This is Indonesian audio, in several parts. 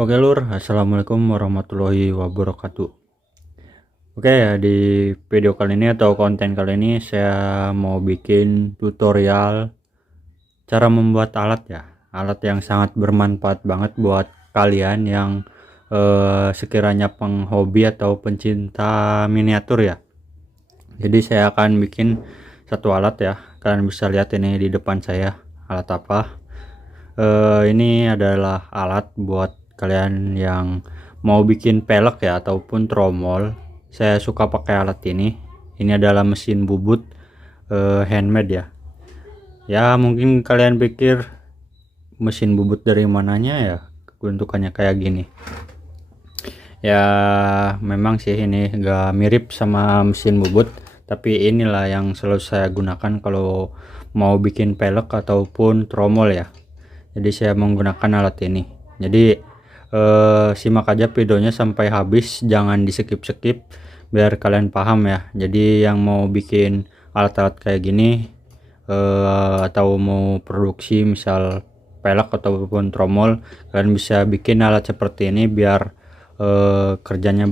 Oke lur, assalamualaikum warahmatullahi wabarakatuh. Oke ya, di video kali ini atau konten kali ini saya mau bikin tutorial cara membuat alat ya, alat yang sangat bermanfaat banget buat kalian yang sekiranya penghobi atau pencinta miniatur ya. Jadi saya akan bikin satu alat ya, kalian bisa lihat ini di depan saya alat apa. Ini adalah alat buat kalian yang mau bikin pelek ya ataupun tromol. Saya suka pakai alat ini adalah mesin bubut handmade ya. Ya mungkin kalian pikir mesin bubut dari mananya ya, bentukannya kayak gini ya. Memang sih ini gak mirip sama mesin bubut, tapi inilah yang selalu saya gunakan kalau mau bikin pelek ataupun tromol ya. Jadi saya menggunakan alat ini. Jadi simak aja videonya sampai habis, jangan di skip biar kalian paham ya. Jadi yang mau bikin alat-alat kayak gini atau mau produksi misal pelek ataupun tromol, kalian bisa bikin alat seperti ini biar kerjanya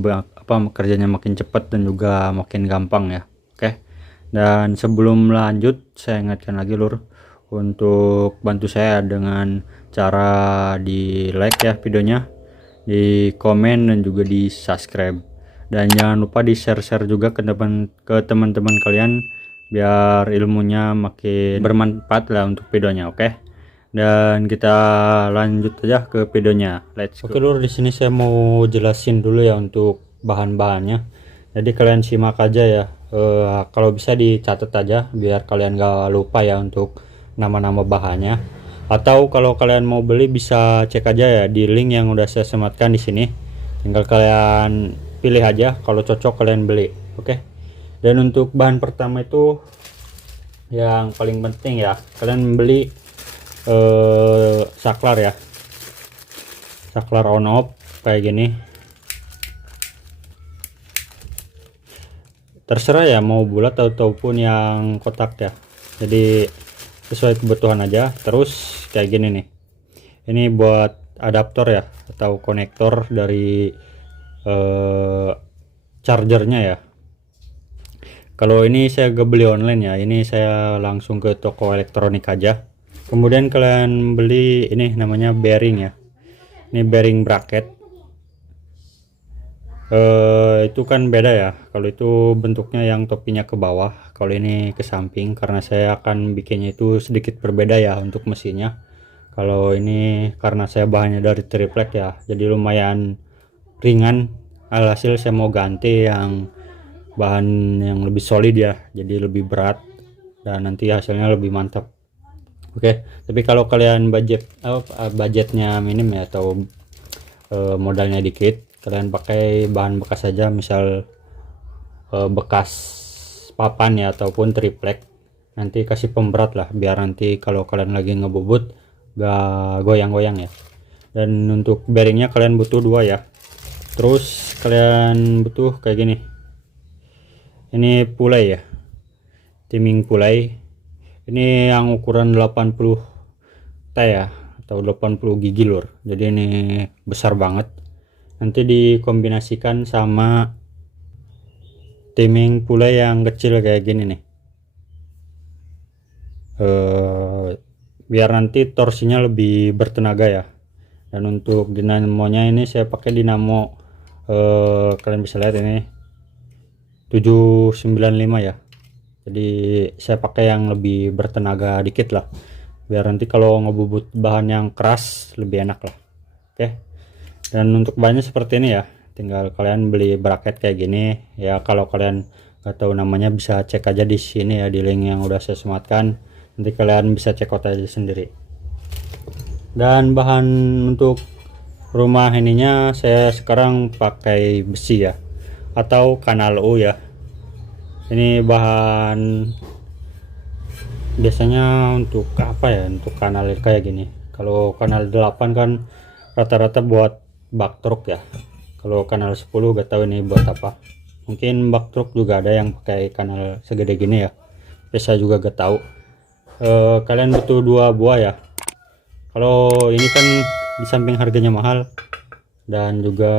makin cepat dan juga makin gampang ya. Oke. Dan sebelum lanjut, saya ingatkan lagi lur untuk bantu saya dengan cara di like ya videonya, di komen dan juga di subscribe, dan jangan lupa di share juga ke teman-teman kalian biar ilmunya makin bermanfaat lah untuk videonya. Oke. Dan kita lanjut aja ke videonya, let's go. Oke lur, di sini saya mau jelasin dulu ya untuk bahan-bahannya. Jadi kalian simak aja ya, kalau bisa dicatat aja biar kalian gak lupa ya untuk nama-nama bahannya. Atau kalau kalian mau beli bisa cek aja ya di link yang udah saya sematkan di sini. Tinggal kalian pilih aja, kalau cocok kalian beli. Oke. Dan untuk bahan pertama itu yang paling penting ya, kalian beli saklar ya, saklar on off kayak gini. Terserah ya mau bulat ataupun yang kotak ya, jadi sesuai kebutuhan aja. Terus kayak gini nih, ini buat adaptor ya atau konektor dari chargernya ya. Kalau ini saya gak beli online ya, ini saya langsung ke toko elektronik aja. Kemudian kalian beli ini namanya bearing ya, ini bearing bracket. Itu kan beda ya, kalau itu bentuknya yang topinya ke bawah, kalau ini ke samping, karena saya akan bikinnya itu sedikit berbeda ya untuk mesinnya. Kalau ini karena saya bahannya dari triplek ya, jadi lumayan ringan. Alhasil saya mau ganti yang bahan yang lebih solid ya, jadi lebih berat dan nanti hasilnya lebih mantap. Oke, tapi kalau kalian budgetnya minim ya atau modalnya dikit, kalian pakai bahan bekas saja, misal bekas papan ya ataupun triplek. Nanti kasih pemberat lah biar nanti kalau kalian lagi ngebubut gak goyang-goyang ya. Dan untuk bearingnya kalian butuh 2 ya. Terus kalian butuh kayak gini, ini pulai ya, timing pulai. Ini yang ukuran 80 T ya atau 80 gigi lur, jadi ini besar banget. Nanti dikombinasikan sama timing pulai yang kecil kayak gini nih, biar nanti torsinya lebih bertenaga ya. Dan untuk dinamonya ini saya pakai dinamo, kalian bisa lihat ini 795 ya, jadi saya pakai yang lebih bertenaga dikit lah biar nanti kalau ngebubut bahan yang keras lebih enak lah. Oke. Dan untuk bahannya seperti ini ya, tinggal kalian beli bracket kayak gini ya. Kalau kalian gak tahu namanya bisa cek aja di sini ya, di link yang udah saya sematkan, nanti kalian bisa cek out aja sendiri. Dan bahan untuk rumah ininya saya sekarang pakai besi ya atau kanal U ya. Ini bahan biasanya untuk apa ya, untuk kanal kayak gini. Kalau kanal 8 kan rata-rata buat bak truk ya. Kalau kanal 10 gak tahu ini buat apa. Mungkin bak truk juga ada yang pakai kanal segede gini ya, tapi saya juga gak tahu. Kalian butuh 2 buah ya. Kalau ini kan di samping harganya mahal, dan juga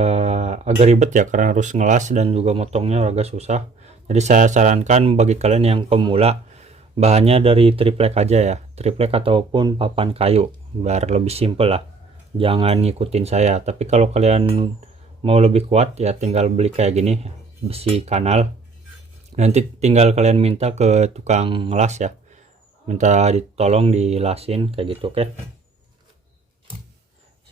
agak ribet ya karena harus ngelas dan juga motongnya agak susah. Jadi saya sarankan bagi kalian yang pemula, bahannya dari triplek aja ya, triplek ataupun papan kayu biar lebih simple lah, jangan ngikutin saya. Tapi kalau kalian mau lebih kuat ya tinggal beli kayak gini besi kanal, nanti tinggal kalian minta ke tukang ngelas ya, minta ditolong dilasin kayak gitu. Oke,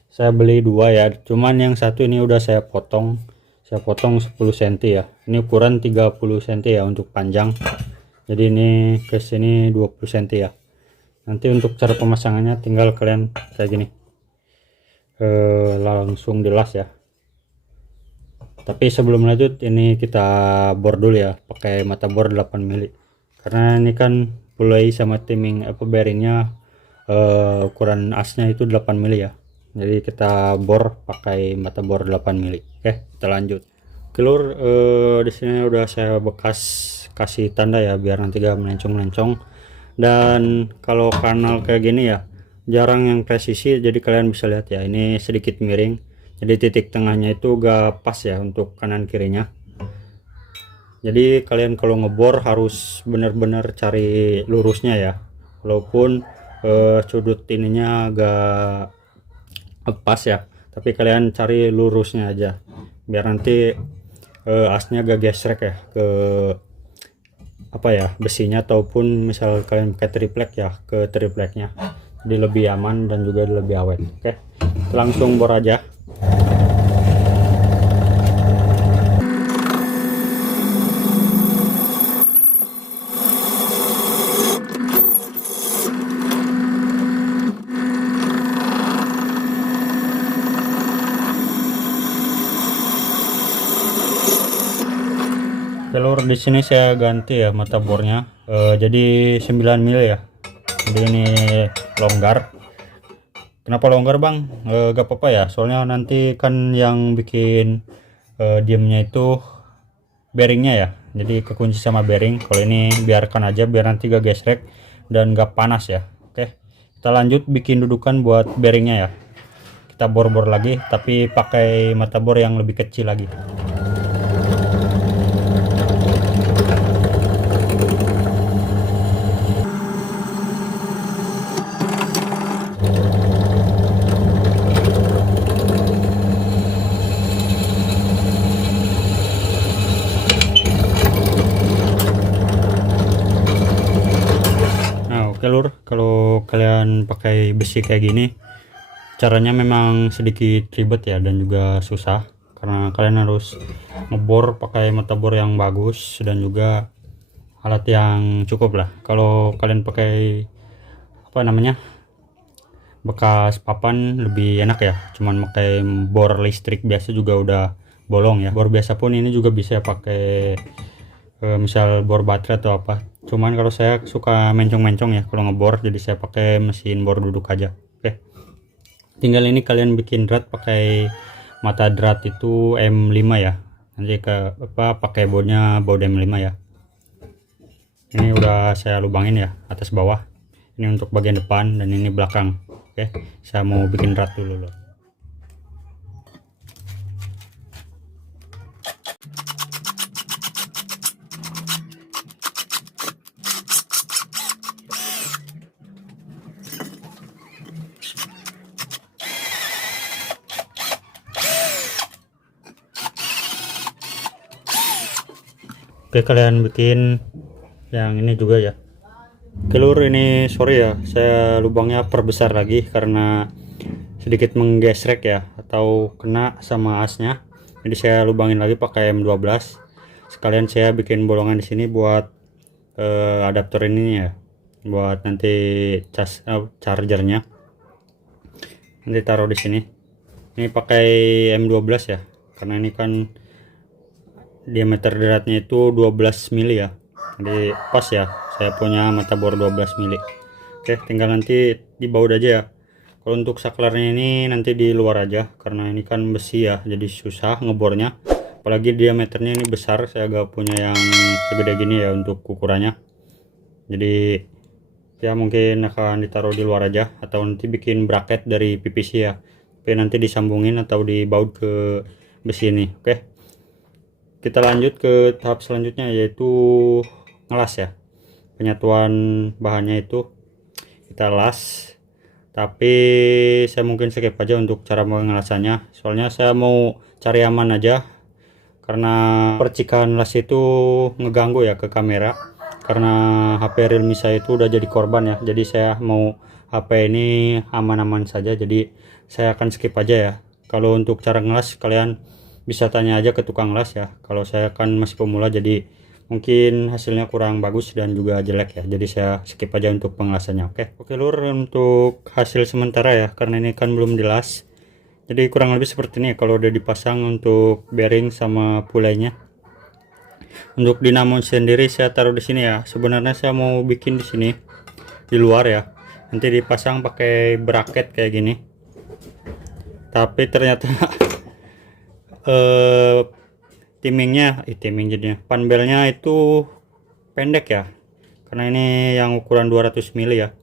saya beli dua ya, cuman yang satu ini udah saya potong 10 cm ya, ini ukuran 30 cm ya untuk panjang, jadi ini ke sini 20 cm ya. Nanti untuk cara pemasangannya tinggal kalian kayak gini, langsung dilas ya. Tapi sebelum lanjut ini kita bor dulu ya pakai mata bor 8 mili, karena ini kan pulai sama timing bearingnya ukuran asnya itu 8 mili ya, jadi kita bor pakai mata bor 8 mili. Oke, kita lanjut. Kelur di sini udah saya bekas kasih tanda ya biar nanti gak melencong-melencong. Dan kalau kanal kayak gini ya jarang yang presisi, jadi kalian bisa lihat ya ini sedikit miring, jadi titik tengahnya itu gak pas ya untuk kanan kirinya. Jadi kalian kalau ngebor harus benar-benar cari lurusnya ya, walaupun sudut ininya agak pas ya, tapi kalian cari lurusnya aja biar nanti asnya gak gesrek ya ke apa ya besinya, ataupun misal kalian pakai triplek ya ke tripleknya, jadi lebih aman dan juga lebih awet. Oke, langsung bor aja. Jalur di sini saya ganti ya mata bornya, jadi 9 mili ya, jadi ini longgar. Kenapa longgar bang? Gak apa-apa ya, soalnya nanti kan yang bikin diemnya itu bearingnya ya, jadi kekunci sama bearing. Kalau ini biarkan aja biar nanti gak gesrek dan gak panas ya. Oke, kita lanjut bikin dudukan buat bearingnya ya. Kita bor-bor lagi tapi pakai mata bor yang lebih kecil lagi. Oke lur, kalau kalian pakai besi kayak gini caranya memang sedikit ribet ya dan juga susah, karena kalian harus ngebor pakai mata bor yang bagus dan juga alat yang cukup lah. Kalau kalian pakai apa namanya bekas papan lebih enak ya, cuman pakai bor listrik biasa juga udah bolong ya. Bor biasa pun ini juga bisa pakai misal bor baterai atau apa, cuman kalau saya suka mencong-mencong ya kalau ngebor, jadi saya pakai mesin bor duduk aja. Oke, tinggal ini kalian bikin drat pakai mata drat itu M5 ya, nanti ke apa pakai bautnya baut M5 ya. Ini udah saya lubangin ya atas bawah, ini untuk bagian depan dan ini belakang. Oke, saya mau bikin drat dulu loh. Oke, kalian bikin yang ini juga ya. Kelur ini sorry ya, saya lubangnya perbesar lagi karena sedikit menggesrek ya atau kena sama asnya. Jadi saya lubangin lagi pakai M12. Sekalian saya bikin bolongan di sini buat adaptor ini ya, buat nanti chargernya. Nanti taruh di sini. Ini pakai M12 ya, karena ini kan diameter dratnya itu 12 mili ya, jadi pas ya saya punya mata bor 12 mili. Oke, tinggal nanti dibaut aja ya. Kalau untuk saklarnya ini nanti di luar aja, karena ini kan besi ya, jadi susah ngebornya, apalagi diameternya ini besar. Saya gak punya yang segede gini ya untuk ukurannya, jadi ya mungkin akan ditaruh di luar aja atau nanti bikin bracket dari PVC ya, tapi nanti disambungin atau dibaut ke besi ini. Oke, kita lanjut ke tahap selanjutnya, yaitu ngelas ya. Penyatuan bahannya itu kita las, tapi saya mungkin skip aja untuk cara pengelasannya, soalnya saya mau cari aman aja, karena percikan las itu ngeganggu ya ke kamera, karena HP Realme saya itu udah jadi korban ya. Jadi saya mau HP ini aman-aman saja, jadi saya akan skip aja ya. Kalau untuk cara ngelas kalian bisa tanya aja ke tukang las ya. Kalau saya kan masih pemula, jadi mungkin hasilnya kurang bagus dan juga jelek ya, jadi saya skip aja untuk pengelasannya. Oke lur, untuk hasil sementara ya, karena ini kan belum dilas, jadi kurang lebih seperti ini kalau udah dipasang untuk bearing sama pulainya. Untuk dinamo sendiri saya taruh di sini ya. Sebenarnya saya mau bikin di sini di luar ya, nanti dipasang pakai bracket kayak gini, tapi ternyata timing jadinya panbelnya itu pendek ya, karena ini yang ukuran 200 mili ya.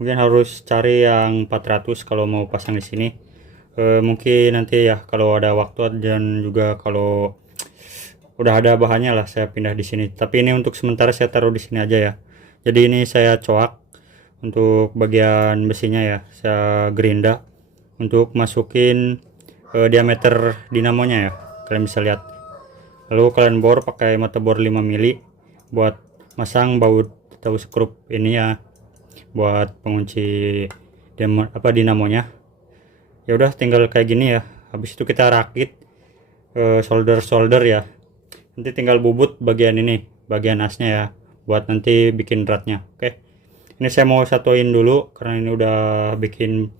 Mungkin harus cari yang 400 kalau mau pasang di sini. Mungkin nanti ya kalau ada waktu dan juga kalau udah ada bahannya lah saya pindah di sini, tapi ini untuk sementara saya taruh di sini aja ya. Jadi ini saya coak untuk bagian besinya ya, saya gerinda untuk masukin diameter dinamonya ya, kalian bisa lihat. Lalu kalian bor pakai mata bor 5 mili buat masang baut atau skrup ini ya, buat pengunci dinamonya. Ya udah tinggal kayak gini ya. Habis itu kita rakit solder ya. Nanti tinggal bubut bagian ini, bagian asnya ya, buat nanti bikin ratnya. Oke, ini saya mau satuin dulu karena ini udah bikin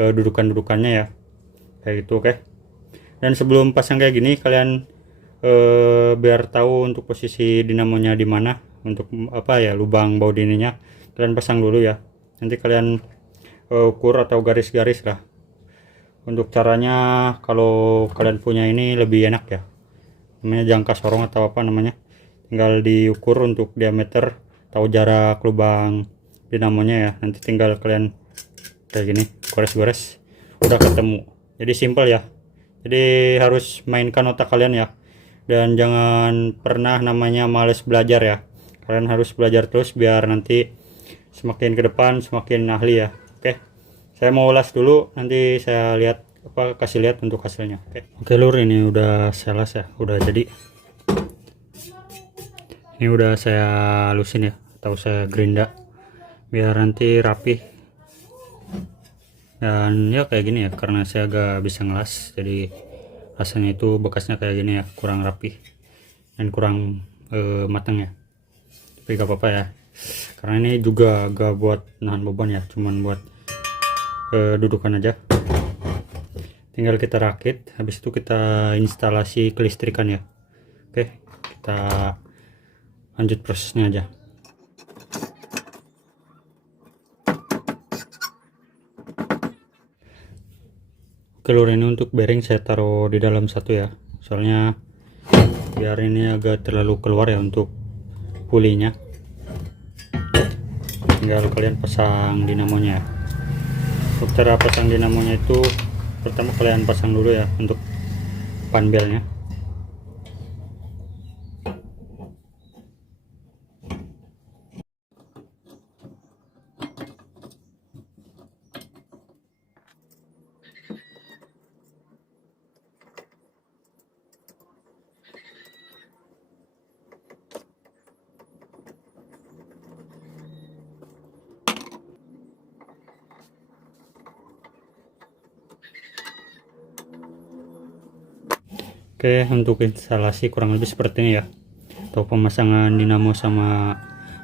dudukan-dudukannya ya, kayak gitu. Oke, dan sebelum pasang kayak gini kalian biar tahu untuk posisi dinamonya di mana, untuk lubang baut ininya kalian pasang dulu ya. Nanti kalian ukur atau garis-garis lah. Untuk caranya kalau kalian punya ini lebih enak ya, namanya jangka sorong atau apa namanya, tinggal diukur untuk diameter, tahu jarak lubang dinamonya ya. Nanti tinggal kalian kayak gini gores-gores, udah ketemu. Jadi simple ya, jadi harus mainkan otak kalian ya, dan jangan pernah namanya males belajar ya. Kalian harus belajar terus biar nanti semakin ke depan semakin ahli ya. Oke, saya mau las dulu, nanti saya lihat kasih lihat untuk hasilnya. Oke lur, ini udah saya las ya, udah jadi. Ini udah saya halusin ya, atau saya gerinda biar nanti rapi. Dan ya kayak gini ya, karena saya agak bisa ngelas, jadi rasanya itu bekasnya kayak gini ya, kurang rapi dan kurang matang ya. Tapi gak apa-apa ya, karena ini juga gak buat nahan beban ya, cuman buat dudukan aja. Tinggal kita rakit, habis itu kita instalasi kelistrikan ya. Oke, kita lanjut prosesnya aja. Lur, ini untuk bearing saya taruh di dalam satu ya, soalnya biar ini agak terlalu keluar ya untuk pulinya. Tinggal kalian pasang dinamonya. Untuk cara pasang dinamonya itu pertama kalian pasang dulu ya untuk panbelnya. Oke, untuk instalasi kurang lebih seperti ini ya, atau pemasangan dinamo sama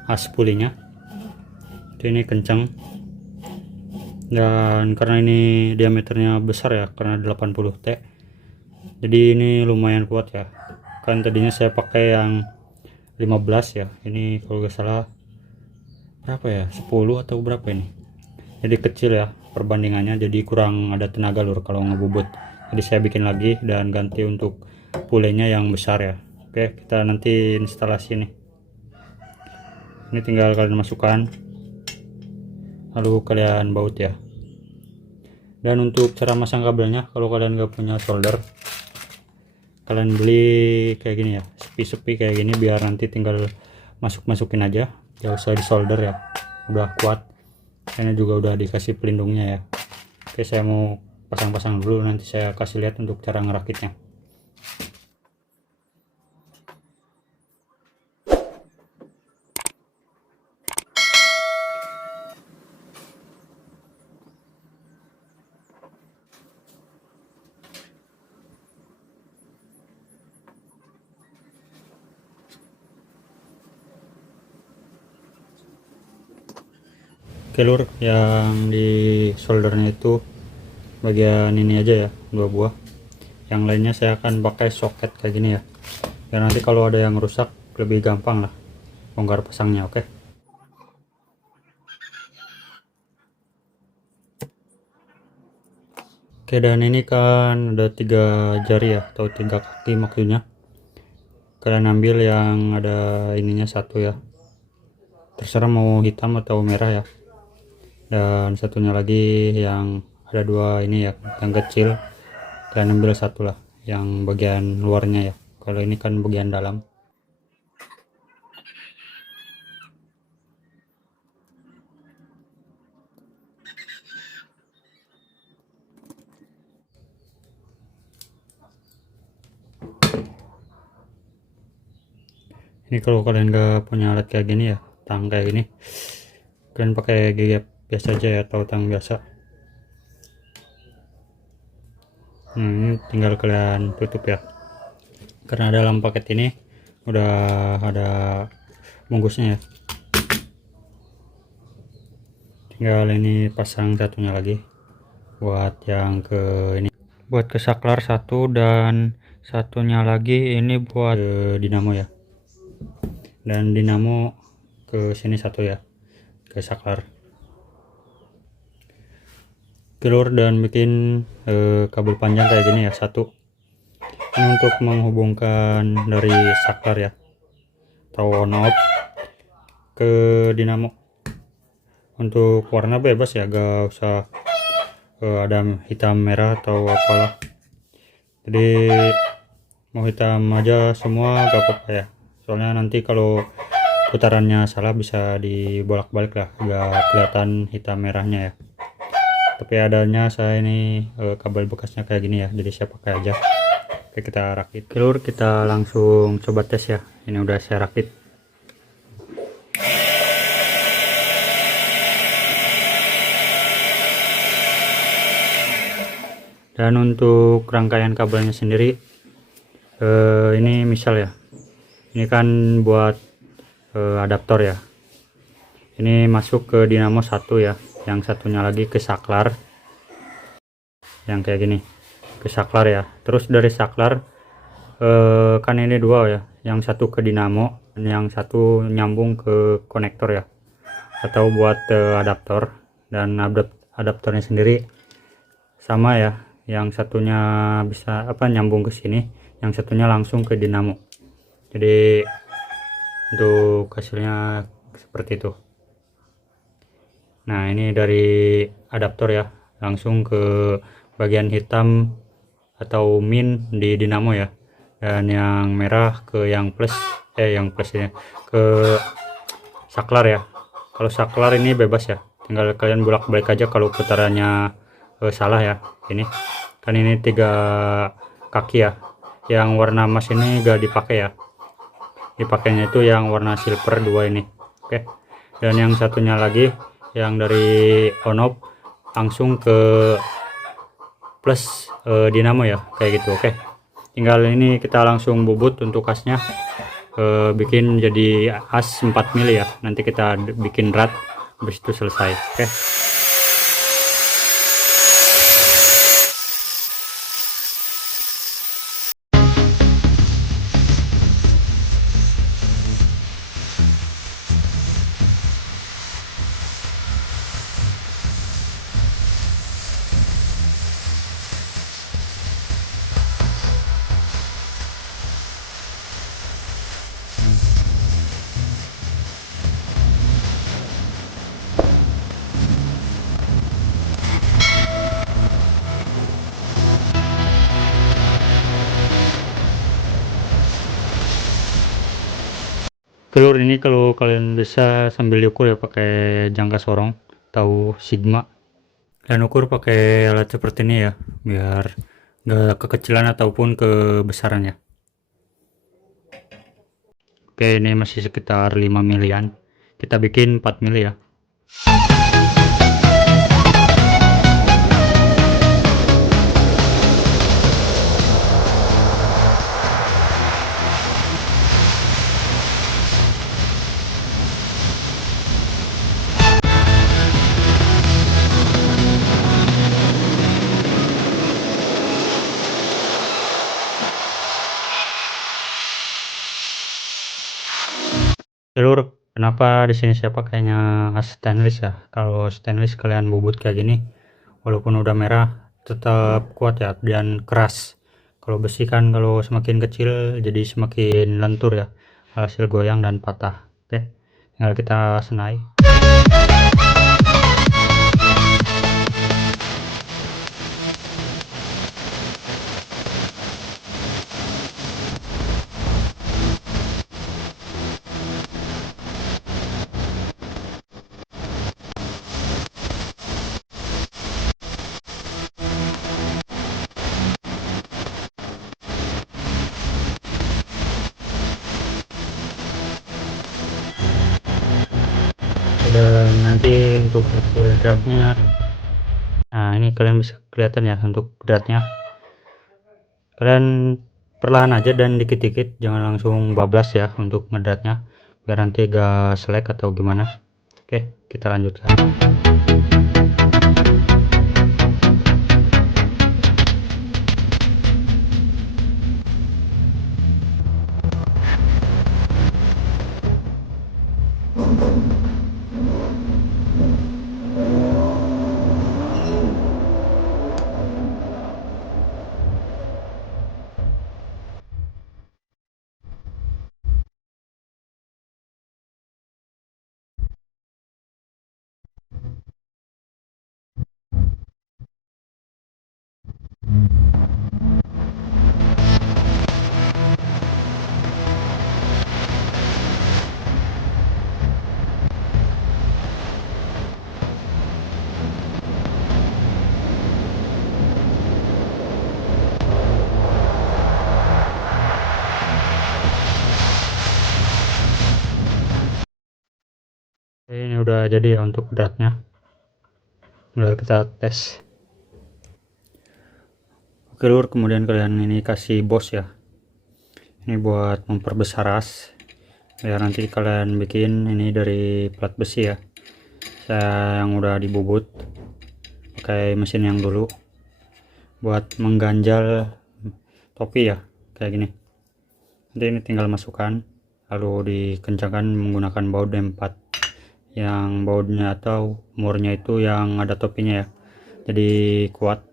as pulinya. Ini kencang, dan karena ini diameternya besar ya, karena 80T, jadi ini lumayan kuat ya. Kan tadinya saya pakai yang 15 ya, ini kalau nggak salah berapa ya, 10 atau berapa ini, jadi kecil ya perbandingannya, jadi kurang ada tenaga lur kalau ngebubut. Jadi saya bikin lagi dan ganti untuk pulainya yang besar ya. Oke, kita nanti instalasi nih. Ini tinggal kalian masukkan, lalu kalian baut ya. Dan untuk cara masang kabelnya, kalau kalian gak punya solder, kalian beli kayak gini ya, sepi-sepi kayak gini, biar nanti tinggal masukin aja, gak usah di solder ya, udah kuat. Ini juga udah dikasih pelindungnya ya. Oke, saya mau pasang-pasang dulu, nanti saya kasih lihat untuk cara ngerakitnya. Oke lur, yang di soldernya itu bagian ini aja ya, 2 buah. Yang lainnya saya akan pakai soket kayak gini ya, biar nanti kalau ada yang rusak lebih gampang lah bongkar pasangnya. Oke. Oke, dan ini kan ada 3 jari ya, atau 3 kaki maksudnya. Kalian ambil yang ada ininya satu ya, terserah mau hitam atau merah ya. Dan satunya lagi yang ada 2 ini ya, yang kecil, kalian ambil satu lah, yang bagian luarnya ya. Kalau ini kan bagian dalam. Ini kalau kalian gak punya alat kayak gini ya, tang kayak gini, kalian pakai gigi biasa aja ya, atau tang biasa. Ini tinggal kalian tutup ya, karena dalam paket ini udah ada bungkusnya ya. Tinggal ini pasang satunya lagi buat yang ke ini, buat ke saklar satu, dan satunya lagi ini buat dinamo ya, dan dinamo ke sini satu ya, ke saklar. Telur dan bikin kabel panjang kayak gini ya, satu. Ini untuk menghubungkan dari saklar ya, atau on off ke dinamo. Untuk warna bebas ya, gak usah ada hitam merah atau apalah. Jadi mau hitam aja semua gak apa-apa ya, soalnya nanti kalau putarannya salah bisa dibolak-balik lah, gak kelihatan hitam merahnya ya. Tapi adanya saya ini kabel bekasnya kayak gini ya, jadi saya pakai aja. Oke, kita rakit. Telur, kita langsung coba tes ya. Ini udah saya rakit. Dan untuk rangkaian kabelnya sendiri, ini misal ya, ini kan buat adaptor ya. Ini masuk ke dinamo satu ya, yang satunya lagi ke saklar, yang kayak gini, ke saklar ya. Terus dari saklar kan ini 2 ya, yang satu ke dinamo dan yang satu nyambung ke konektor ya, atau buat adaptor. Dan adaptornya sendiri sama ya, yang satunya bisa nyambung ke sini, yang satunya langsung ke dinamo. Jadi untuk hasilnya seperti itu. Nah, ini dari adaptor ya, langsung ke bagian hitam atau min di dinamo ya, dan yang merah ke yang plus yang plus ya, ke saklar ya. Kalau saklar ini bebas ya, tinggal kalian bolak-balik aja kalau putarannya salah ya. Ini kan ini 3 kaki ya, yang warna emas ini gak dipakai ya, dipakainya itu yang warna silver 2 ini. Oke, dan yang satunya lagi yang dari on off langsung ke plus dinamo ya, kayak gitu. Oke, tinggal ini kita langsung bubut untuk asnya, bikin jadi as 4 mili ya, nanti kita bikin rat, habis itu selesai. Oke. Lur, ini kalau kalian bisa sambil diukur ya pakai jangka sorong atau sigma. Kalian ukur pakai alat seperti ini ya, biar nggak kekecilan ataupun kebesaran ya. Oke, ini masih sekitar 5 milian. Kita bikin 4 mili ya. Lur, kenapa di sini saya pakainya stainless ya? Kalau stainless kalian bubut kayak gini, walaupun udah merah, tetap kuat ya dan keras. Kalau besi kan kalau semakin kecil jadi semakin lentur ya, hasil goyang dan patah. Oke, tinggal kita senai. Dan nanti untuk hasil dropnya, nah ini kalian bisa kelihatan ya untuk beratnya. Kalian perlahan aja dan dikit-dikit, jangan langsung bablas ya untuk ngedratnya, biar nanti gak selek atau gimana. Oke, kita lanjutkan. Ini udah jadi ya untuk dratnya, udah kita tes. Oke lur, kemudian kalian ini kasih bos ya, ini buat memperbesar as, biar nanti kalian bikin ini dari plat besi ya. Saya yang udah dibubut pakai mesin yang dulu buat mengganjal topi ya, kayak gini. Nanti ini tinggal masukkan lalu dikencangkan menggunakan baut D4 yang bautnya atau murnya itu yang ada topinya ya, jadi kuat.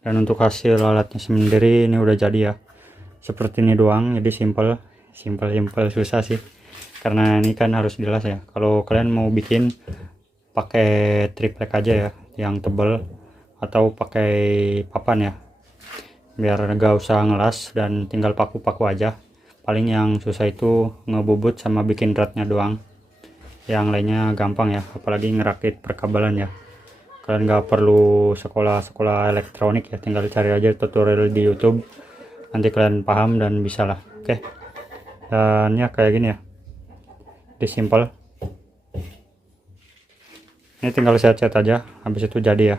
Dan untuk hasil alatnya sendiri ini udah jadi ya, seperti ini doang, jadi simple susah sih karena ini kan harus dilas ya. Kalau kalian mau bikin pakai triplek aja ya yang tebal atau pakai papan ya, biar gak usah ngelas dan tinggal paku-paku aja. Paling yang susah itu ngebubut sama bikin dratnya doang, yang lainnya gampang ya, apalagi ngerakit perkabelan ya. Kalian gak perlu sekolah elektronik ya, tinggal cari aja tutorial di YouTube, nanti kalian paham dan bisa lah. Oke, dan ya kayak gini ya, di simple. Ini tinggal set aja, habis itu jadi ya.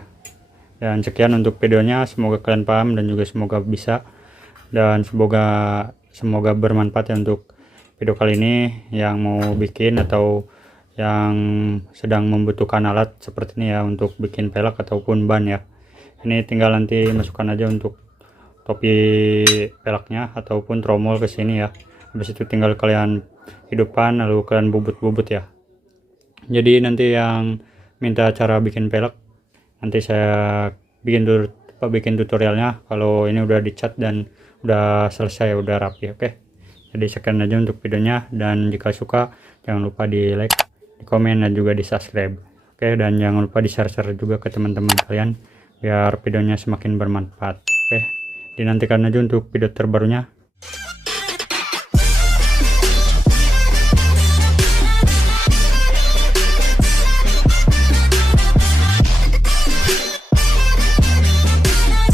Dan sekian untuk videonya, semoga kalian paham dan juga semoga bisa, dan semoga bermanfaat ya untuk video kali ini. Yang mau bikin atau yang sedang membutuhkan alat seperti ini ya untuk bikin pelek ataupun ban ya, ini tinggal nanti masukkan aja untuk topi peleknya ataupun tromol ke sini ya. Habis itu tinggal kalian hidupkan lalu kalian bubut-bubut ya. Jadi nanti yang minta cara bikin pelek, nanti saya bikin tutorialnya kalau ini udah dicat dan udah selesai, udah rapi. Oke, jadi sekian aja untuk videonya, dan jika suka jangan lupa di like, di komen, dan juga di subscribe. Oke, dan jangan lupa di share juga ke teman-teman kalian biar videonya semakin bermanfaat. Oke, dinantikan aja untuk video terbarunya.